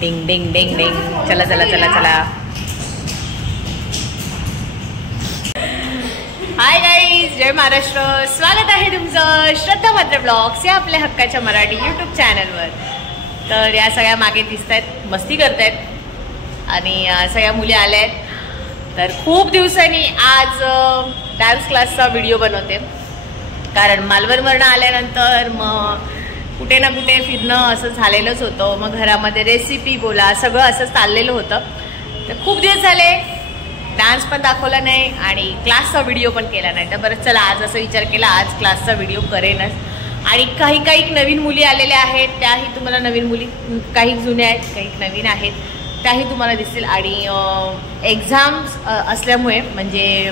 डिंग डिंग डिंग डिंग. चला चला चला चला. हाय गाईज, जय महाराष्ट्र. स्वागत आहे तुमचं श्रद्धा मात्र ब्लॉग्स या आपल्या हक्काच्या मराठी यूट्यूब चॅनलवर. तर या सगळ्या मागे दिसत आहेत, मस्ती करतायत आणि सगळ्या मुली आल्या आहेत. तर खूप दिवसांनी आज डान्स क्लासचा व्हिडिओ बनवते, कारण मालवणवरनं आल्यानंतर मग कुठे ना कुठे फिरणं असं झालेलंच होतं. मग घरामध्ये रेसिपी बोला सगळं असं चाललेलं होतं. तर खूप दिवस झाले डान्स पण दाखवला नाही आणि क्लासचा व्हिडिओ पण केला नाही. तर बरं चला आज असं विचार केला, आज क्लासचा व्हिडिओ करेनच. आणि काही काही नवीन मुली आलेल्या आहेत, त्याही तुम्हाला नवीन मुली, काही जुन्या आहेत काही नवीन आहेत, त्याही तुम्हाला दिसतील. आणि एक्झाम्स असल्यामुळे म्हणजे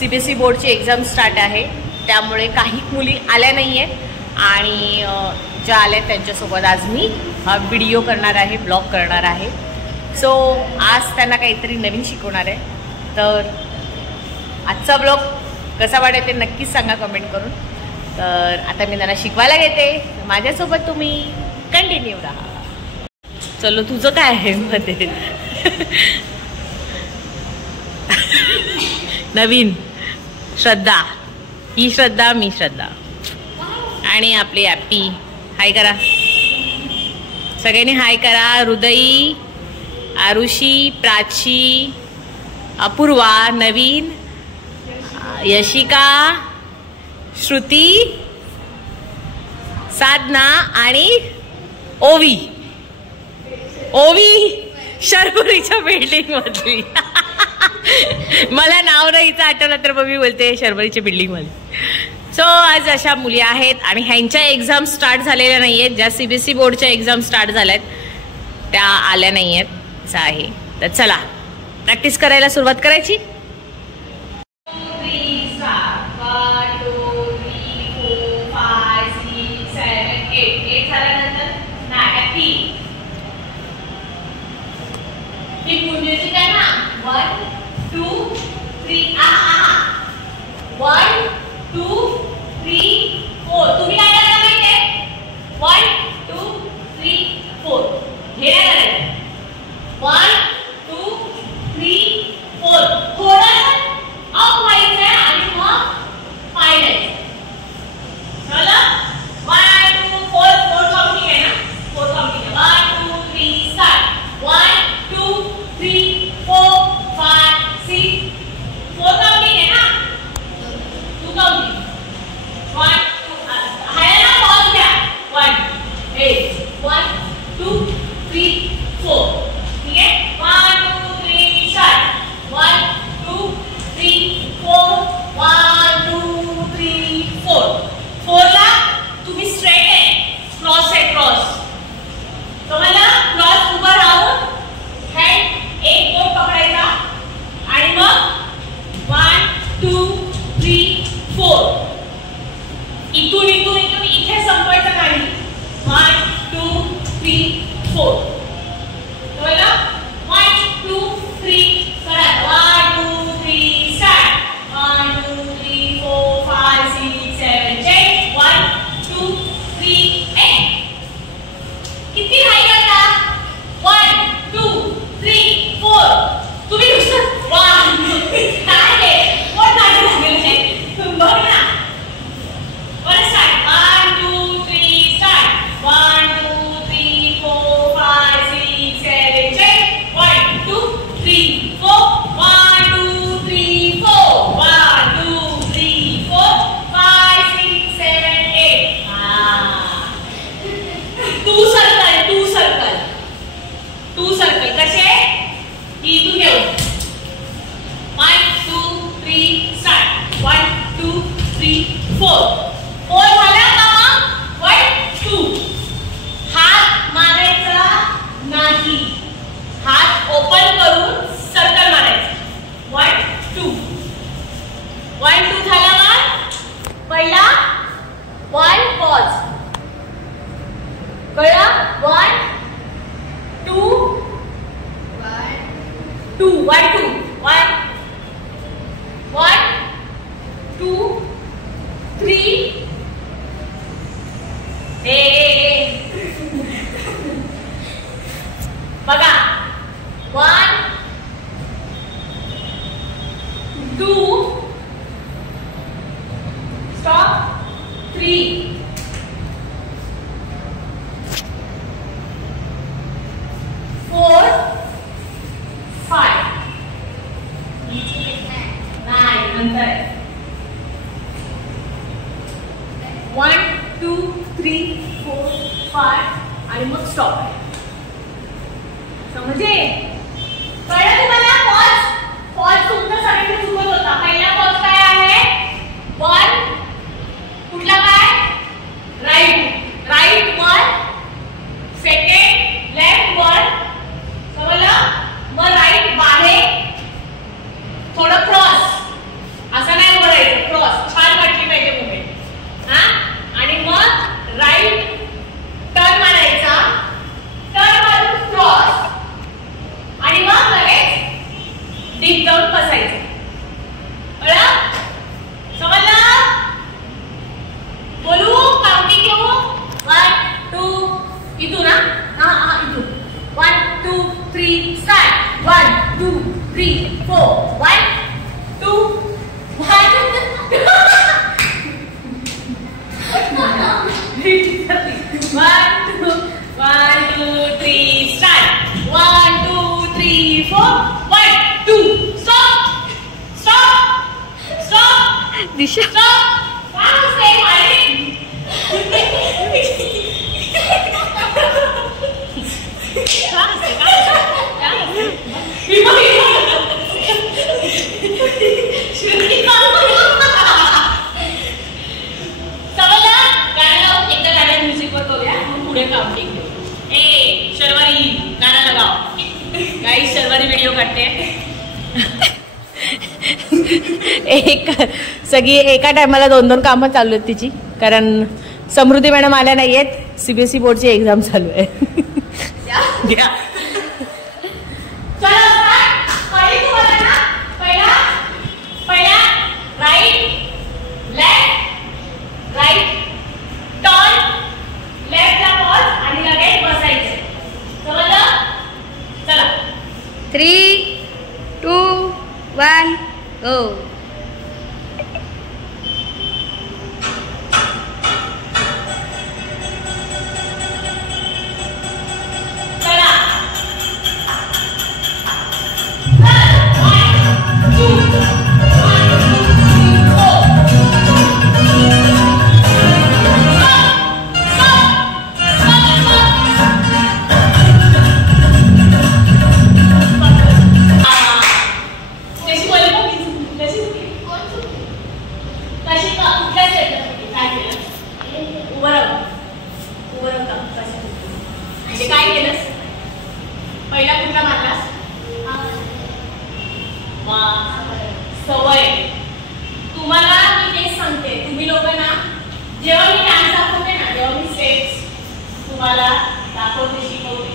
CBSE बोर्डची एक्झाम स्टार्ट आहे, त्यामुळे काही मुली आल्या नाही आहेत. आणि ज्या आल्या त्यांच्यासोबत आज मी हा व्हिडिओ करणार आहे, ब्लॉग करणार आहे. सो आज त्यांना काहीतरी नवीन शिकवणार आहे. तर आजचा ब्लॉग कसा वाटेल ते नक्कीच सांगा कमेंट करून. तर आता मी त्यांना शिकवायला घेते, माझ्यासोबत तुम्ही कंटिन्यू राहा. चलो, तुझं काय आहे मध्ये? नवीन श्रद्धा, ही श्रद्धा, मी श्रद्धा आणि आपली ॲप्पी. हाय करा सगळ्यांनी, हाय करा. हृदयी, आरुषी, प्राची, अपूर्वा, नवीन, यशिका, श्रुती, साधना आणि ओवी. ओवी शर्वरीच्या बिल्डिंग मधली. मला नाव नाही हिचं आठवलं तर मग मी बोलते शर्वरीच्या बिल्डिंग मध्ये. सो आज अशा मुली आहेत आणि ह्यांच्या एक्झाम स्टार्ट झालेल्या नाही आहेत. ज्या CBSE बोर्डच्या एक्झाम स्टार्ट झाल्यात त्या आल्या नाही आहेत असं आहे. तर चला प्रॅक्टिस करायला सुरुवात करायची. म्युझिक आहे ना, 1 2 3 1 2 3 4. तुम्ही काय करायला माहितीये? 1 2 3 4 हे करायचं. 1 2 3 4 थोडं अप व्हायचं आणि मग पाय द्यायचं. चला 1 2 4 4 काउंटिंग आहे ना, 4 काउंटिंग. 1 2 3 स्टार्ट. 1 2 3 4 5 6 4 काउंटिंग आहे ना, 2 काउंटिंग. 1 2 आहे ना, पॉज घ्या. 1 8 1 2 3 4. ठीक आहे. 1 2 3 स्टार्ट. 1 2 3 4 1 2 3 4. 4 ला तुम्ही स्ट्रेट आहे, क्रॉस आहे, क्रॉस. तुम्हाला क्रॉस उभा राहून हँड एक बोट पकडायचा आणि मग 1 2 3 4 इथून इथून इथून इथे संपवायचं नाही. 1 2 3 4. बोला 1 2 3 करा. 1 2 3 स्टार्ट. 1 2 3 4 5 6 7 8. 1 2 3 8. किती हाय करता? 1 2 3 4. तुम्ही नुसतं 1 काय आहे कोण नाही लागेल बघ ना. बरं स्टार्ट. 1 2 3 स्टार्ट. 1 2 3 4 5 6 7 8. 1 2 3 4 1 2 3 4 1 2 3 4 5 6 7 8. टू सर्कल कसे इथून घेऊ. 1 2 3 स्टार्ट. 1 2 3 4. 4 झाला का मग 1 2. हात मारायचा नाही, हात ओपन करून सर्कल मारायचं. 1 2 1 2 झाला मग पहिला 1 पॉज. कळलं? 1 2 2 1 2 1 1 2 3. बघा 1 2 स्टॉप 3 4 5 नाही नंतर 1 2 3 4 5 आणि मग स्टॉप आहे. समजे कळलं तुम्हाला? पॉज तुमचा सगळ्यांना चुकत होता. पहिला पॉज काय आहे? 1 कुठला काय? राईट 1 सेकंड लेफ्ट 1 समजलं? मग राईट बाहेर थोडं क्रॉस असं नाही उभं राहायचं. क्रॉस छान वाटली पाहिजे मुवमेंट. हा आणि मग राईट टर्न मारायचा. टर्न मारून क्रॉस आणि मग लगेच डीप जाऊन बसायचं. कळलं? समजलं? बोलू काउंटिंग घेऊ. 1 2 इथून ना हा इथून 1 2 3 स्टार्ट. 1 2 3 4 1 2 1 1 2 3 स्टार्ट. 1 2 3 4 1 2 स्टॉप दिशा स्टॉप. काय असते मारे? सगळी एका टायमाला 2-2 कामं चालू आहेत तिची. कारण समृद्धी मॅडम आल्या नाही आहेत. CBSE बोर्डची एक्झाम चालू आहे. राईट टर्न लेफ्टला पॉज आणि लगेच बसायचं. समजलं? चला 3 2 1 गो. सवय. तुम्हाला मी तेच सांगते, तुम्ही लोकांना जेव्हा मी डान्स दाखवते ना, जेव्हा मी स्टेप्स तुम्हाला दाखवते शिकवते,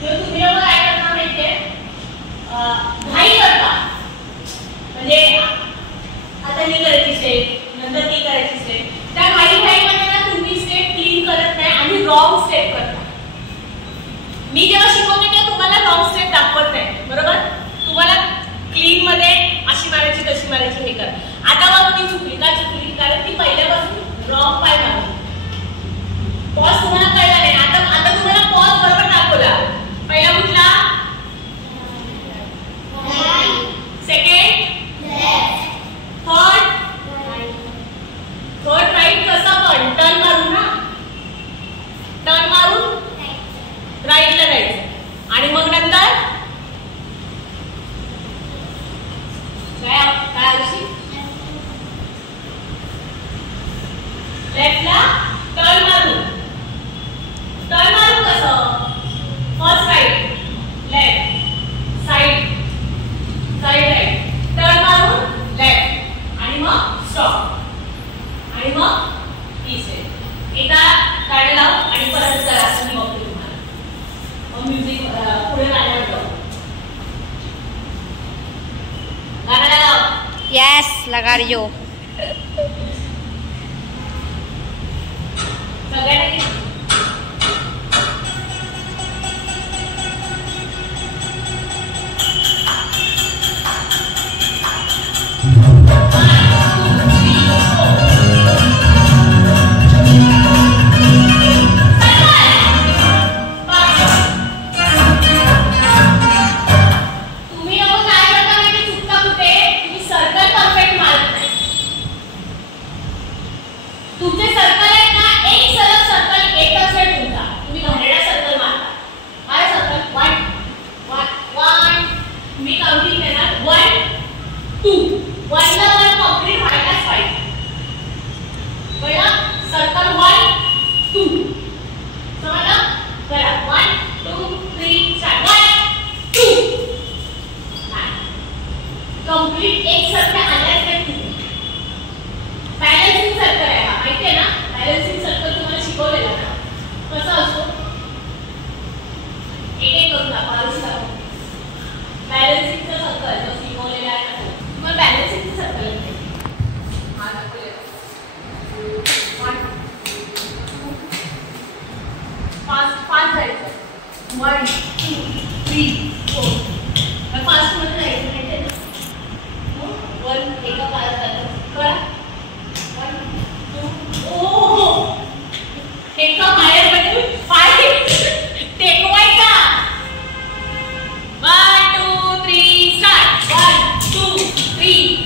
तेव्हा तुम्ही लोक काय करता माहितीये? घाई करता. म्हणजे आता ही करायची स्टेप, नंतर ती करायची स्टेप. त्या घाईमध्ये ना तुम्ही स्टेप क्लीन करत नाही आणि रॉंग स्टेप करता. मी जेव्हा शिकवते तेव्हा तुम्हाला रॉंग स्टेप दाखवत नाही. बरोबर? तुम्हाला क्लीन मध्ये अशी मारायची तशी मारायची हे कर. आता मग ती चुकली का चुकली? कारण ती पहिल्यापासून रॉंग पाय मारली. पॉज तुम्हाला कळला नाही. आता तुम्हाला पॉज बरोबर दाखवला. पहिला कुठला? Second third right. कसा पण टर्न मारून ना, टर्न मारून राईटला जायचं आणि मग नंतर लेफ्टला टर्न मारून कसं? First right left side right turn मारून लेफ्ट आणि मग स्टॉप आणि मग तिसरे. एकदा गाणं लाव आणि परत करा. तुम्ही बघतो तुम्हाला मग म्युझिक पुढे गाण्यावर जाऊ. गाणं लाव. यस लगा रही हो. सगळ्यांना 1 2 3 4 फास्ट मध्ये जायचं. 1 एका पायात जातो. कळा 1 2 ओ एका पायामध्ये पाय टेकवायचा. 1 2 3 स्टार्ट. 1 2 3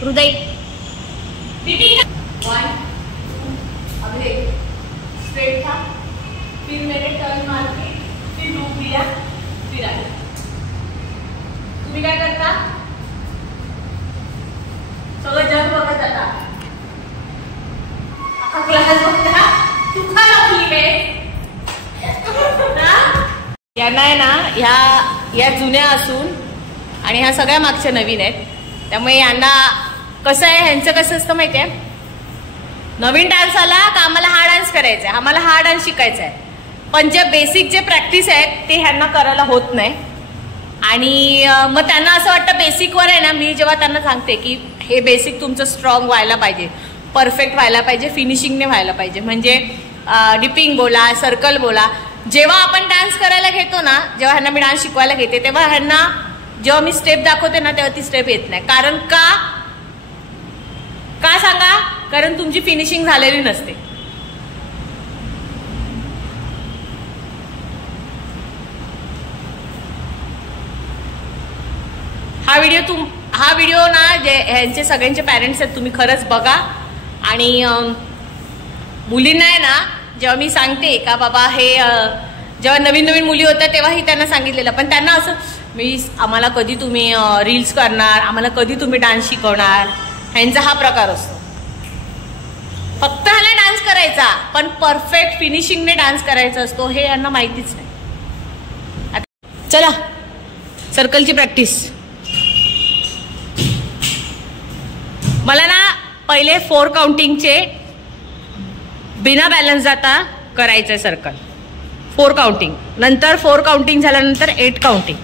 हृदय 1 अगले स्ट्रेट था. फिर मेरे टर्न मार के फिर लूप दिया फिर आगे. तुम्ही काय करता सगळं जग बघत जाता. अख्खा क्लास बघता तू का लागली बे. यांना आहे ना या जुन्या असून आणि ह्या सगळ्या मागच्या नवीन आहेत. त्यामुळे यांना कसं आहे ह्यांचं कसं असतं माहिती आहे. नवीन डान्स आला का आम्हाला हा डान्स करायचा आहे, आम्हाला हा डान्स शिकायचा आहे. पण जे बेसिक जे प्रॅक्टिस आहेत ते ह्यांना करायला होत नाही. आणि मग त्यांना असं वाटतं बेसिकवर आहे ना. मी जेव्हा त्यांना सांगते की हे बेसिक तुमचं स्ट्रॉंग व्हायला पाहिजे, परफेक्ट व्हायला पाहिजे, फिनिशिंगने व्हायला पाहिजे. म्हणजे डिपिंग बोला, सर्कल बोला. जेव्हा आपण डान्स करायला घेतो ना, जेव्हा ह्यांना मी डान्स शिकवायला घेते तेव्हा ह्यांना जेव्हा मी स्टेप दाखवते ना तेव्हा ती स्टेप येत नाही. कारण का सांगा. कारण तुमची फिनिशिंग झालेली नसते. हा व्हिडिओ ना जे ह्यांचे सगळ्यांचे पॅरेंट्स आहेत तुम्ही खरंच बघा. आणि मुलींना आहे ना जेव्हा मी सांगते का बाबा हे जेव्हा नवीन मुली होत्या तेव्हाही त्यांना सांगितलेलं. पण त्यांना असं आम्हाला कधी तुम्ही रील्स करणार, आम्हाला कधी तुम्ही डान्स शिकवणार. ह्यांचा हा प्रकार असतो. फक्त ह्याला डान्स करायचा पण परफेक्ट फिनिशिंगने डान्स करायचा असतो हे यांना माहितीच नाही. चला सर्कलची प्रॅक्टिस. मला ना पहिले 4 काउंटिंगचे बिना बॅलन्स जाता करायचंय सर्कल. 4 काउंटिंग नंतर 4 काउंटिंग झाल्यानंतर 8 काउंटिंग.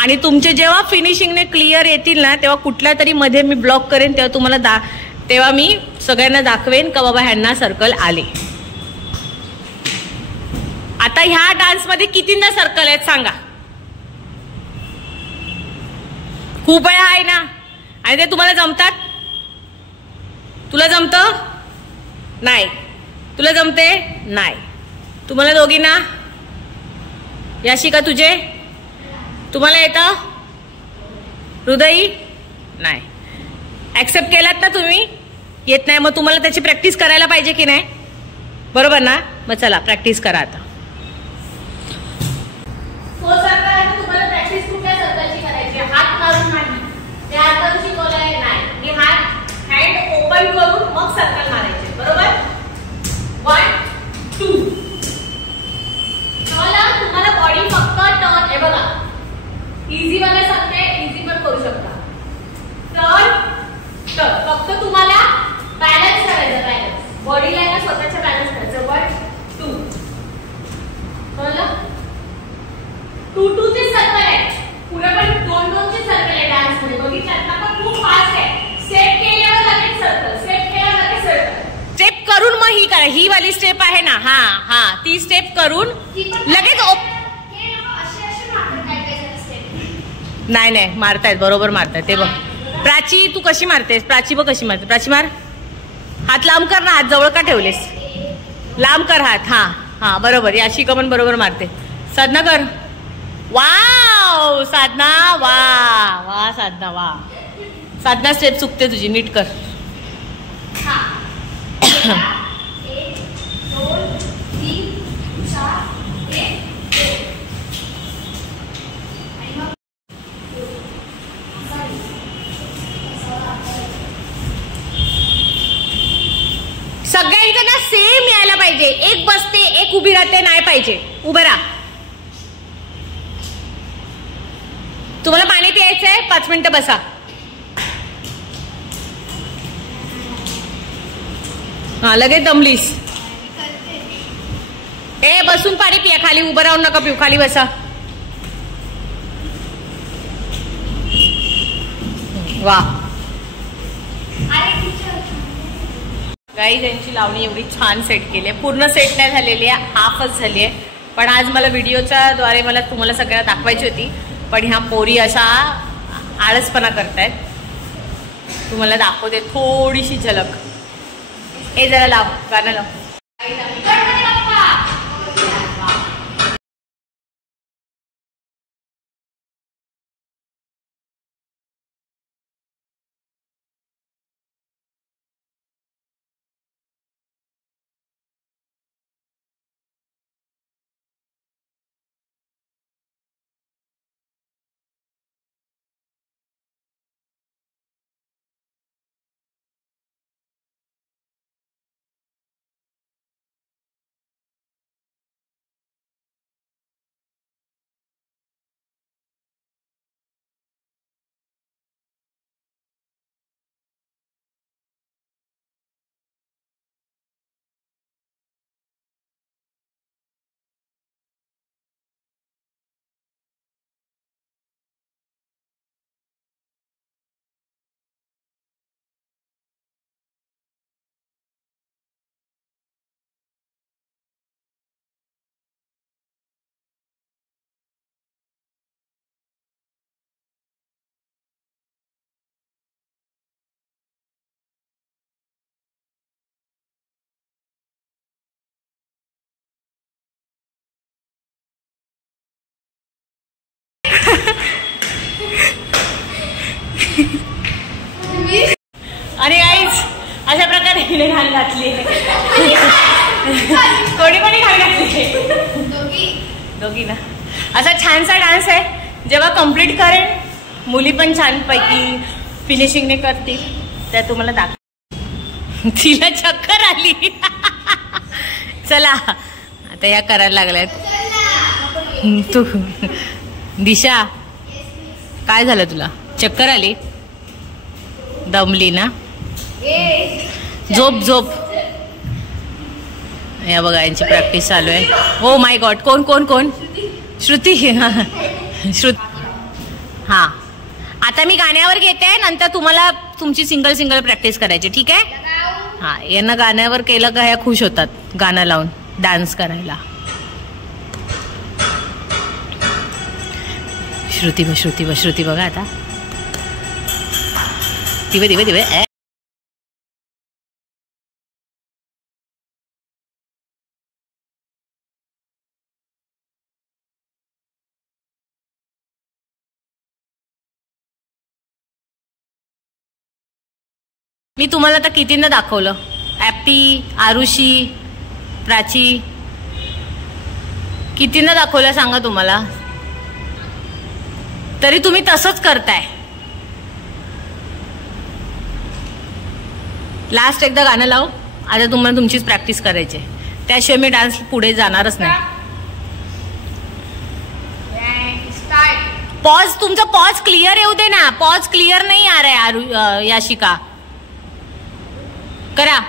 आणि तुमचे जेव्हा फिनिशिंगने क्लिअर येतील ना तेव्हा कुठल्या तरी मध्ये मी ब्लॉक करेन तेव्हा तुम्हाला तेव्हा मी सगळ्यांना दाखवेन का बाबा ह्यांना सर्कल आले. आता ह्या डान्समध्ये कितींदा सर्कल आहेत सांगा. खूप वेळा आहे ना. आणि ते तुम्हाला जमतात. तुला जमतं नाही, तुला जमते नाही. तुम्हाला दोघींना याशिका तुझे तुम्हाला येतं हृदयी नाही. ऍक्सेप्ट केलात ना तुम्ही. येत नाही मग तुम्हाला त्याची प्रॅक्टिस करायला पाहिजे की नाही. बरोबर ना. मग चला प्रॅक्टिस करा आता. तुम्हाला प्रॅक्टिस कुठल्या सर्कलची करायची. हात मारून नाही ते हात मारून शिकवलंय नाही. मी हात हँड ओपन करून मग सर्कल मारायचे. बरोबर. 1 2 तुम्हाला बॉडी फक्त टर्न हे बघा इझी वाला सांगते. इझी पण करू शकता. टर्न फक्त तुम्हाला बॅलन्स करायचं. बॅलन्स बॉडीला ना स्वतःच्या बॅलन्स करायचं. 1 2 कळलं. 2 2 चे सर्कल आहे. पुढे पण 2 2 चे सर्कल आहे डान्स मध्ये. बघितलं ना पण खूप फास्ट आहे. स्टेप केल्यावर लगेच सर्कल, स्टेप केल्यावर लगेच सर्कल. स्टेप करून मग ही करा. ही वाली स्टेप आहे ना हा ती स्टेप करून लगेच नाही मारतायत. बरोबर मारतायत. ते बघ प्राची तू कशी मारतेस. प्राची बघ कशी मारते. प्राची मार. हात लांब कर ना. हात जवळ का ठेवलेस. लांब कर हात. हा बरोबर. याशिका पण बरोबर मारते. साधना कर. वाव साधना. वा साधना. वा साधना स्टेप चुकते तुझी. नीट कर. 1 2 3 4 1 सगळ्यांचं ना सेम यायला पाहिजे. एक बसते एक उभी राहते नाही पाहिजे. उभं राहा. तुम्हाला पाणी प्यायचंय 5 मिनिटं बसा. हा लगेच दमलीस. बसून पाणी पिया. खाली उभं राहून नका पिऊ. खाली बसा. वा गाईज, यांची लावणी एवढी छान सेट केली आहे. पूर्ण सेट नाही झालेली आहे, हाफच झाली आहे. पण आज मला व्हिडिओच्या द्वारे मला तुम्हाला सगळ्यांना दाखवायची होती. पण ह्या पोरी अशा आळसपणा करतायत. तुम्हाला दाखवते थोडीशी झलक. हे जरा लाव, गाणं लाव. आणि गाईज, अशा प्रकारे हिने घाल घातली. कोणी कोणी घाल घातली? दोघी ना. असा छानसा डान्स आहे. जेव्हा कम्प्लीट करेन, मुली पण छानपैकी फिनिशिंगने करतील. त्या तुम्हाला दाखव. तिला चक्कर आली. चला आता या करायला लागल्यात. तू दिशा, काय झालं तुला? चक्कर आली? दमली ना? झोप झोप. या बघा, यांची प्रॅक्टिस चालू आहे. ओ माय गॉड, कोण कोण कोण? श्रुती. श्रुती. हा, आता मी गाण्यावर घेते, नंतर तुम्हाला तुमची सिंगल सिंगल प्रॅक्टिस करायची, ठीक आहे? हा, यांना गाण्यावर केलं का ह्या खुश होतात गाणं लावून डान्स करायला. श्रुती श्रुती बघा आता. दिवे दिवे दिवे. मी तुम्हाला आता कितींदा दाखवलं. ॲप्टी, आरुषी, प्राची, कितींदा दाखवलं सांगा तुम्हाला? तरी तुम्ही तसंच करताय. लास्ट एकदा गाणं लाव. आता तुम्हाला तुमचीच प्रॅक्टिस करायची, त्याशिवाय मी डान्स पुढे जाणारच नाही. पॉज, तुमचा पॉज क्लिअर येऊ दे ना. पॉज क्लिअर नाही आ रहा है. याशिका करा.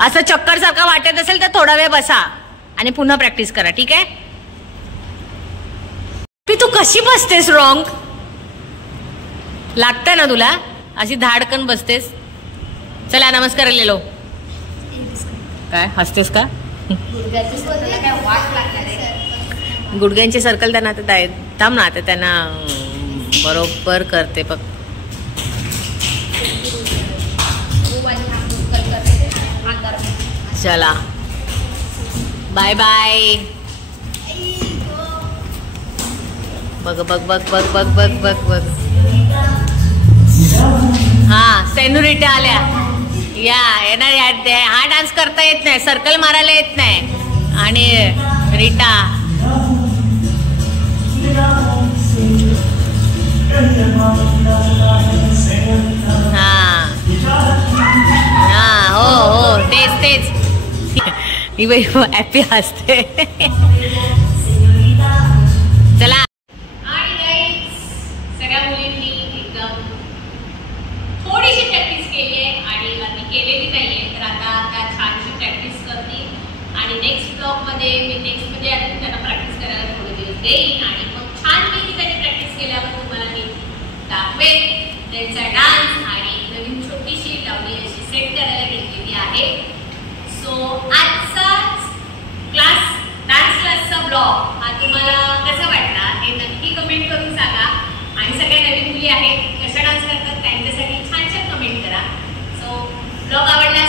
असं चक्कर सारखं वाटत असेल तर थोडा वेळ बसा आणि पुन्हा प्रॅक्टिस करा, ठीक आहे? तू कशी बसतेस रॉंग? लागतं ना तुला? अशी धाडकन बसतेस. चला नमस्कार लेलो. काय हसतेस का? गुडघ्यांची सर्कल त्यांना आता थांब ना, आता त्यांना बरोबर करते बघ. चला बाय बाय. बघ बघ बघ बघ बघ बघ बघ बघ. हा, सेनुरिटा आल्या. या येणार. हा डान्स करता येत नाही, सर्कल मारायला येत नाही. आणि रीटा Sing ही बाई हॅपी हसते. चला. आणि गाईज सगळ्या मुलींनी एकदम थोडीशी प्रॅक्टिस केली आहे आणि अगदी केलेली नाहीये, तर आता त्या छानशी प्रॅक्टिस करतील आणि नेक्स्ट ब्लॉगमध्ये मी म्हणजे अजून त्यांना प्रॅक्टिस करायला थोडे दिवस देईन आणि मग छानपैकी त्यांनी प्रॅक्टिस केल्यावर तुम्हाला मी दाखवेन त्यांचा डान्स. आणि नवीन छोटीशी लावणी अशी सेट करायला घेतलेली आहे. सो आजचा क्लास डान्स क्लासचा ब्लॉग हा तुम्हाला कसा वाटला हे नक्की कमेंट करून सांगा. आणि सगळ्या नवीन मुली आहेत कशा डान्स करतात त्यांच्यासाठी छान छान कमेंट करा. सो ब्लॉग आवडला